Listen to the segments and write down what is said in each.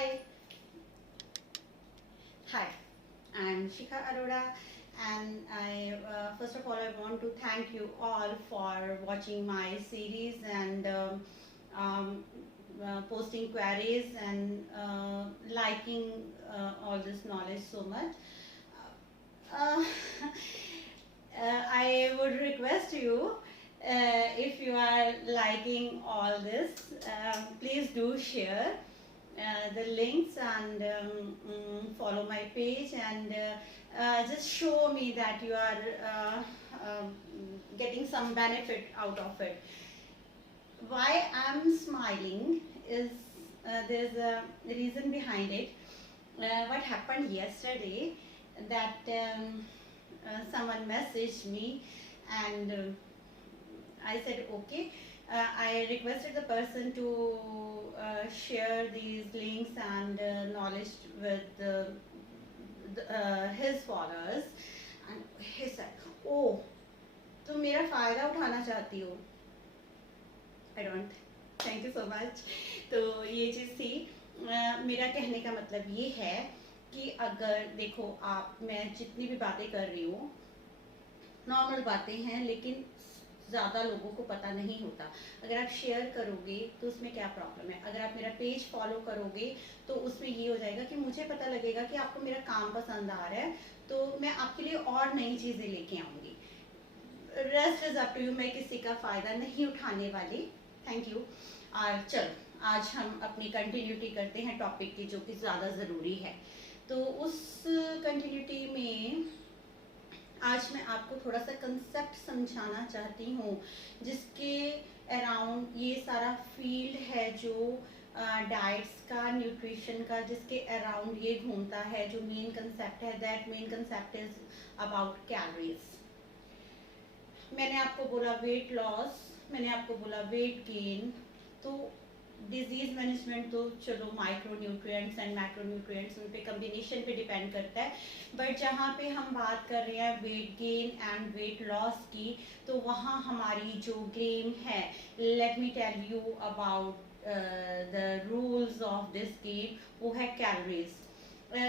Hi. Hi, I'm Shikha Arora, and I first of all I want to thank you all for watching my series and posting queries and liking all this knowledge so much. Uh, I would request you, if you are liking all this, please do share the links and follow my page and just show me that you are getting some benefit out of it. Why I'm smiling is there's a reason behind it. What happened yesterday that someone messaged me and I said okay. I requested the person to share these links and knowledge with his followers, and he said, "Oh, तुम मेरा फायदा उठाना चाहती हो?" I don't. Thank you so much. तो ये चीज़ थी। मेरा कहने का मतलब ये है कि अगर देखो आप, मैं जितनी भी बातें कर रही हूँ नॉर्मल बातें हैं, लेकिन ज़्यादा लोगों को पता नहीं होता। अगर आप शेयर करोगे तो उसमें क्या प्रॉब्लम है, अगर आप मेरा पेज फॉलो करोगे तो उसमें ये हो जाएगा कि मुझे पता लगेगा कि आपको मेरा काम पसंद आ रहा है, तो मैं आपके लिए और नई चीज़ें लेके आऊँगी। Rest is up to you, मैं किसी का फ़ायदा नहीं उठाने वाली। Thank you. और चलो आज हम अपनी कंटिन्यूटी करते हैं टॉपिक की, जो कि ज़्यादा ज़रूरी है। तो उस कंटिन्यूटी में आज मैं आपको थोड़ा सा कंसेप्ट समझाना चाहती हूँ, जिसके अराउंड ये सारा फील्ड है जो डाइट्स का, न्यूट्रिशन का, जिसके अराउंड ये घूमता है। जो मेन कंसेप्ट है, that main concept is about calories. मैंने आपको बोला वेट लॉस, मैंने आपको बोला वेट गेन, तो डिजीज मैनेजमेंट तो चलो micro nutrients and macro nutrients उन पे कम्बिनेशन पे डिपेंड करता है। बट जहाँ पे हम बात कर रहे हैं weight gain and weight loss की, तो वहाँ हमारी जो गेम है, let me tell you about the rules of this game, वो है कैलोरीज।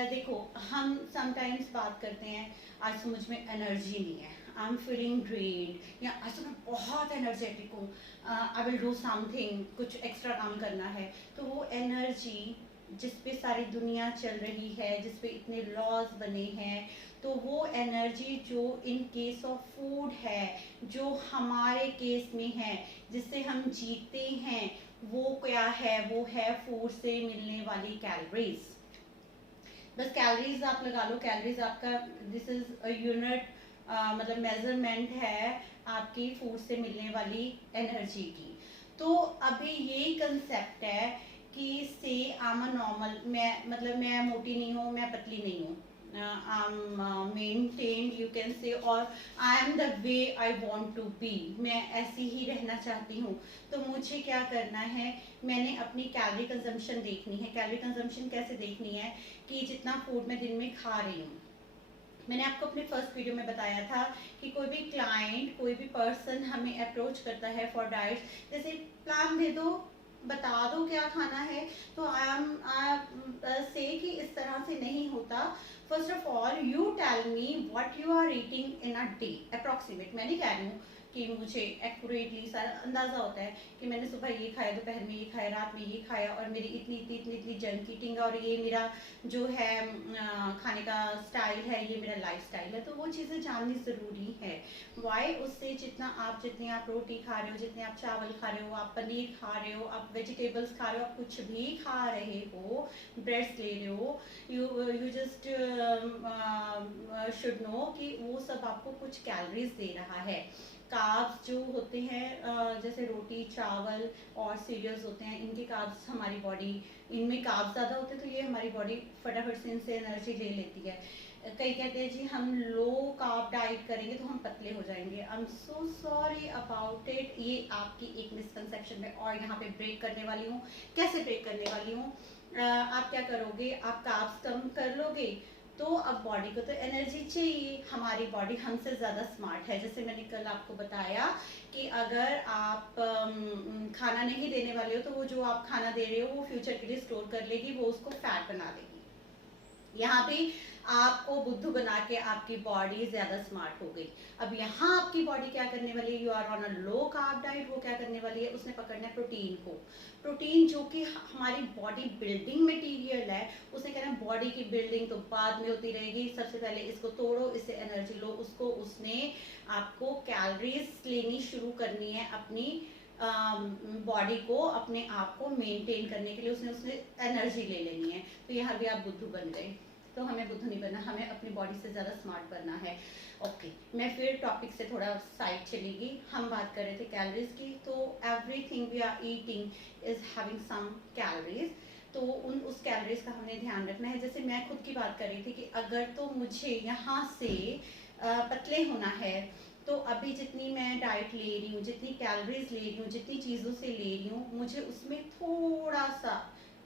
देखो हम समटाइम्स बात करते हैं, आज मुझ में एनर्जी नहीं है, आई एम फीलिंग ड्रेन्ड, या आज तो मैं बहुत एनर्जेटिक हूँ, आई विल डू समथिंग, कुछ एक्स्ट्रा काम करना है। तो वो एनर्जी जिस पे सारी दुनिया चल रही है, जिस पे इतने लॉज बने हैं, तो वो एनर्जी जो इन केस ऑफ फूड है, जो हमारे केस में है, जिससे हम जीते हैं, वो क्या है? वो है फूड से मिलने वाली कैलोरीज। बस कैलोरीज आप लगा लो, कैलोरीज आपका दिस इज अ यूनिट, मतलब मेजरमेंट है आपकी फूड से मिलने वाली एनर्जी की। तो अभी यही कंसेप्ट है कि से आम नॉर्मल, मैं मतलब मैं मोटी नहीं हूँ, मैं पतली नहीं हूँ, I am maintained you can say, और I am the way I want to be, मैं ऐसी ही रहना चाहती हूँ। तो मुझे क्या करना है, मैंने अपनी कैलोरी कंजम्पशन देखनी है। कैलोरी कंजम्पशन कैसे देखनी है कि जितना फूड मैं दिन में खा रही हूँ। मैंने आपको अपने फर्स्ट वीडियो में बताया था कि कोई भी क्लाइंट, कोई भी पर्सन हमें अप्रोच करता है फॉर डाइट, जैसे प्लान दे दो, बता दो क्या खाना है, तो आई एम से कि इस तरह से नहीं होता। First of all you tell me what you are eating in a day, approximate. मैं नहीं कह रही हूँ कि मुझे एक्यूरेटली सारा अंदाज़ा होता है कि मैंने सुबह ये खाया, दोपहर में ये खाया, रात में ये खाया, और मेरी इतनी इतनी इतनी इतनी जंक ईटिंग, और ये मेरा जो है खाने का स्टाइल है, ये मेरा लाइफ स्टाइल है। तो वो चीज़ें जाननी ज़रूरी है। वाई? उससे जितनी आप रोटी खा रहे हो, जितने आप चावल खा रहे हो, आप पनीर खा रहे हो, आप वेजिटेबल्स खा रहे हो, आप कुछ भी खा रहे हो, ब्रेड्स ले रहे हो, यू जस्ट शुड नो कि वो सब आपको कुछ कैलोरीज दे रहा है। कार्ब्स जो होते हैं, जैसे रोटी, चावल और सीरियल्स होते हैं, इनके कार्ब्स हमारी बॉडी, इनमें कार्ब्स ज़्यादा होते हैं, तो ये हमारी बॉडी फटाफट से इनसे एनर्जी ले लेती है। कई कहते हैं जी हम लो कार्ब डाइट करेंगे तो हम पतले हो जाएंगे। I am so sorry about it. ये आपकी एक मिसकंसेप्शन है, और यहाँ पे ब्रेक करने वाली हूँ। कैसे ब्रेक करने वाली हूँ? आप क्या करोगे, आप कार्ब्स कम कर लोगे तो अब बॉडी को तो एनर्जी चाहिए, हमारी बॉडी हमसे ज़्यादा स्मार्ट है। जैसे मैंने कल आपको बताया कि अगर आप खाना नहीं देने वाले हो तो वो जो आप खाना दे रहे हो वो फ्यूचर के लिए स्टोर कर लेगी, वो उसको फैट बना देगी। यहाँ पे आपको बुद्धू बना के आपकी बॉडी ज्यादा स्मार्ट हो गई। अब यहाँ आपकी बॉडी क्या करने वाली है, you are on a low carb diet, वो क्या करने वाली है, उसने पकड़ना है प्रोटीन को। प्रोटीन जो कि हमारी बॉडी बिल्डिंग मटेरियल है, उसने कहना है बॉडी की बिल्डिंग तो बाद में होती रहेगी, सबसे पहले इसको तोड़ो, इससे एनर्जी लो। उसको उसने आपको कैलोरीज लेनी शुरू करनी है अपनी बॉडी को, अपने आप को मेंटेन करने के लिए उसने उसने एनर्जी ले लेनी है। तो यहाँ भी आप बुद्धू बन गए। तो हमें बुद्धू नहीं बनना, हमें अपनी बॉडी से ज़्यादा स्मार्ट बनना है। ओके, मैं फिर टॉपिक से थोड़ा साइड चलेगी। हम बात कर रहे थे कैलोरीज की, तो everything we are eating is having some calories. तो उस कैलोरीज का हमें ध्यान रखना है। जैसे मैं खुद की बात कर रही थी कि अगर तो मुझे यहाँ से पतले होना है, तो अभी जितनी मैं डाइट ले रही हूँ, जितनी कैलोरीज ले रही हूँ, जितनी चीज़ों से ले रही हूँ, मुझे उसमें थोड़ा सा,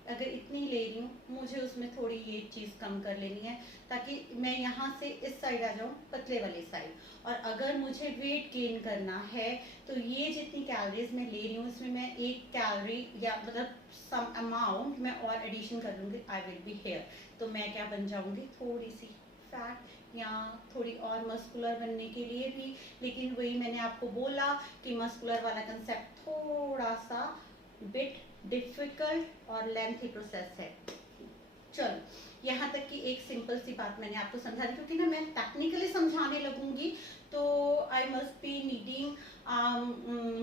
अगर इतनी ले रही हूँ, मुझे उसमें थोड़ी ये चीज़ कम कर लेनी है, ताकि मैं यहाँ से इस साइड आ जाऊँ, पतले वाली साइड। और अगर मुझे वेट गेन करना है, तो ये जितनी कैलोरीज मैं ले रही हूँ, इसमें मैं एक कैलोरी या मतलब सम अमाउंट मैं और एडिशन कर लूँगी, आई विल बी हेयर। तो मैं क्या बन जाऊँगी, थोड़ी सी फैट, या थोड़ी और मस्कुलर बनने के लिए भी। लेकिन वही मैंने आपको बोला कि मस्कुलर वाला कंसेप्ट थोड़ा सा बिट डिफिकल्ट और लेंथी प्रोसेस है। चलो, यहाँ तक कि एक सिंपल सी बात मैंने आपको समझा दी, क्योंकि ना मैं टेक्निकली समझाने लगूंगी तो I must be needing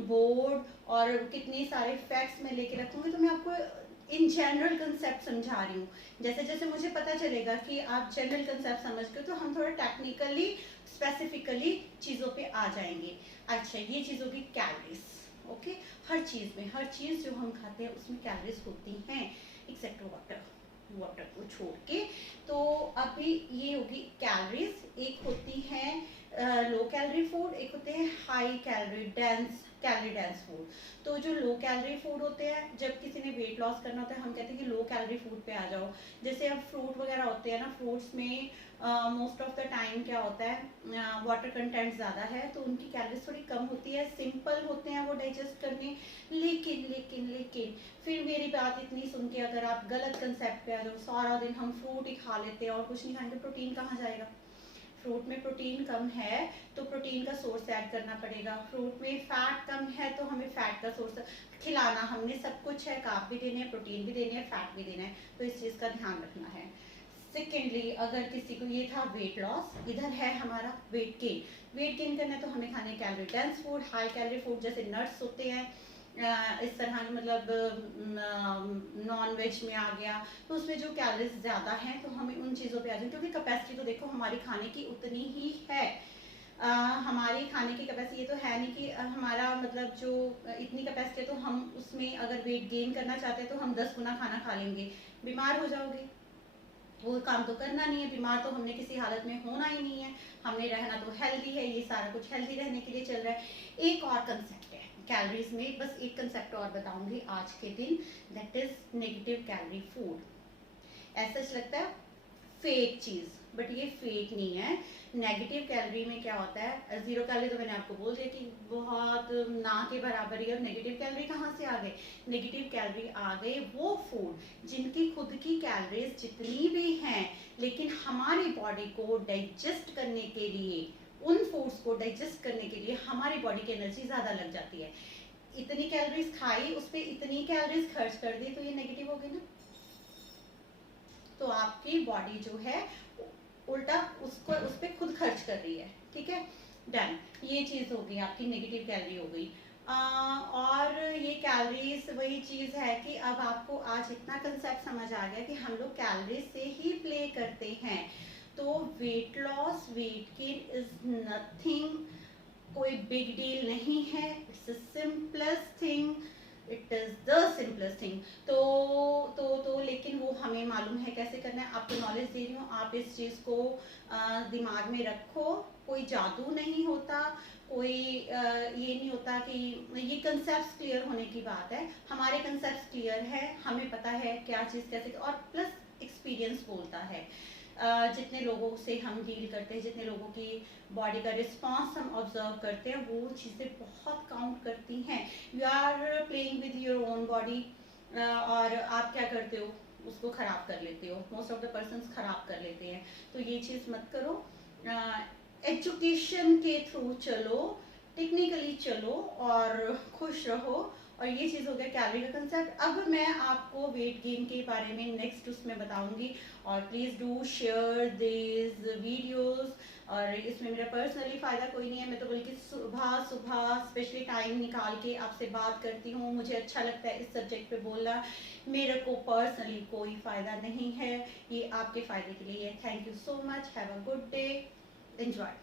board और कितने सारे फैक्ट्स मैं लेके रखूंगी। तो मैं आपको इन जनरल कंसेप्ट समझा रही हूँ। जैसे जैसे मुझे पता चलेगा कि आप जनरल कंसेप्ट समझ गए, तो हम थोड़ा टेक्निकली स्पेसिफिकली चीज़ों पे आ जाएंगे। अच्छा, ये चीज़ होगी कैलोरीज। ओके, हर चीज़ में, हर चीज़ जो हम खाते हैं उसमें कैलोरीज होती हैं, एक्सेप्ट वाटर, वाटर को छोड़ के। तो अभी ये होगी कैलोरीज। एक होती है लो कैलोरी फूड, एक होते हैं हाई कैलोरी डेंस फूड। तो जो लो कैलोरी फूड होते हैं, जब किसी ने वेट लॉस करना होता है, हम कहते हैं कि लो कैलोरी फूड पे आ जाओ। जैसे अब फ्रूट वगैरह होते हैं ना, फ्रूट्स में मोस्ट ऑफ द टाइम क्या होता है, वाटर कंटेंट ज़्यादा है, तो उनकी कैलोरीज थोड़ी कम होती है, सिंपल होते हैं वो डाइजेस्ट करने। लेकिन लेकिन लेकिन फिर मेरी बात इतनी सुन के अगर आप गलत कंसेप्ट पे आ जाओ, सारा दिन हम फ्रूट ही खा लेते हैं और कुछ नहीं खाएंगे, प्रोटीन कहाँ जाएगा। फ्रूट में प्रोटीन कम है तो प्रोटीन का सोर्स ऐड करना पड़ेगा। फ्रूट में फैट कम है तो हमें फैट का सोर्स खिलाना, हमने सब कुछ है, कार्ब भी देने हैं, प्रोटीन भी देने हैं, फैट भी देना है, तो इस चीज़ का ध्यान रखना है। सेकेंडली, अगर किसी को, ये था वेट लॉस, इधर है हमारा वेट गेन। वेट गेन करना है तो हमें खाने calorie dense food, high calorie food, जैसे नट्स होते हैं, इस तरह मतलब नॉन वेज में आ गया, तो उसमें जो कैलोरीज ज़्यादा हैं तो हमें उन चीज़ों पे आ जाए, क्योंकि कैपेसिटी तो देखो हमारी खाने की उतनी ही है। हमारी खाने की कैपेसिटी, ये तो है नहीं कि हमारा मतलब जो इतनी कैपेसिटी है तो हम उसमें अगर वेट गेन करना चाहते हैं तो हम 10 गुना खाना खा लेंगे, बीमार हो जाओगे। वो काम तो करना नहीं है, बीमार तो हमने किसी हालत में होना ही नहीं है, हमने रहना तो हेल्दी है, ये सारा कुछ हेल्दी रहने के लिए चल रहा है। एक और कंसेप्ट है कैलोरीज में, बस एक कंसेप्ट और बताऊंगी आज के दिन, that is negative calorie food. ऐसा लगता है फेक चीज, बट ये फेक नहीं है। नेगेटिव कैलोरी में क्या होता है, जीरो कैलोरी तो मैंने आपको बोल दिया कि बहुत ना के बराबर ही है। और नेगेटिव कैलोरी कहाँ से आ गए, नेगेटिव कैलोरी आ गए वो फूड जिनकी खुद की कैलोरीज जितनी भी हैं, लेकिन हमारी बॉडी को डाइजेस्ट करने के लिए, उन फूड्स को डाइजेस्ट करने के लिए हमारी बॉडी की एनर्जी ज्यादा लग जाती है। इतनी कैलोरीज खाई, उस पर इतनी कैलोरीज खर्च कर दी, तो ये नेगेटिव हो गई ना। तो आपकी बॉडी जो है उल्टा उसको उस पर खुद खर्च कर रही है, ठीक है, डन। ये चीज हो गई आपकी, नेगेटिव कैलोरी हो गई। और ये कैलोरीज वही चीज है कि अब आपको आज इतना कंसेप्ट समझ आ गया कि हम लोग कैलोरीज से ही प्ले करते हैं। तो weight loss, weight gain is nothing, कोई बिग डील नहीं है, it's the simplest thing, it is the simplest thing. तो लेकिन वो हमें मालूम है कैसे करना है। आपको नॉलेज दे रही हूँ, आप इस चीज को दिमाग में रखो। कोई जादू नहीं होता, कोई ये नहीं होता कि ये कंसेप्ट क्लियर होने की बात है। हमारे कंसेप्ट क्लियर है, हमें पता है क्या चीज कैसे, और प्लस एक्सपीरियंस बोलता है। जितने लोगों से हम डील करते हैं, जितने लोगों की बॉडी का रिस्पॉन्स हम ऑब्जर्व करते हैं, वो चीज़ें बहुत काउंट करती हैं। You are playing with your own body, और आप क्या करते हो, उसको ख़राब कर लेते हो। मोस्ट ऑफ द पर्सन्स ख़राब कर लेते हैं, तो ये चीज़ मत करो। एजुकेशन के थ्रू चलो, टेक्निकली चलो और खुश रहो। और ये चीज़ हो गया कैलोरी का कंसेप्ट। अब मैं आपको वेट गेन के बारे में नेक्स्ट उसमें बताऊंगी, और please do share this videos. और इसमें मेरा पर्सनली फ़ायदा कोई नहीं है, मैं तो बल्कि सुबह सुबह स्पेशली टाइम निकाल के आपसे बात करती हूँ, मुझे अच्छा लगता है इस सब्जेक्ट पे बोलना। मेरे को पर्सनली कोई फ़ायदा नहीं है, ये आपके फ़ायदे के लिए है। Thank you so much, have a good day, enjoy.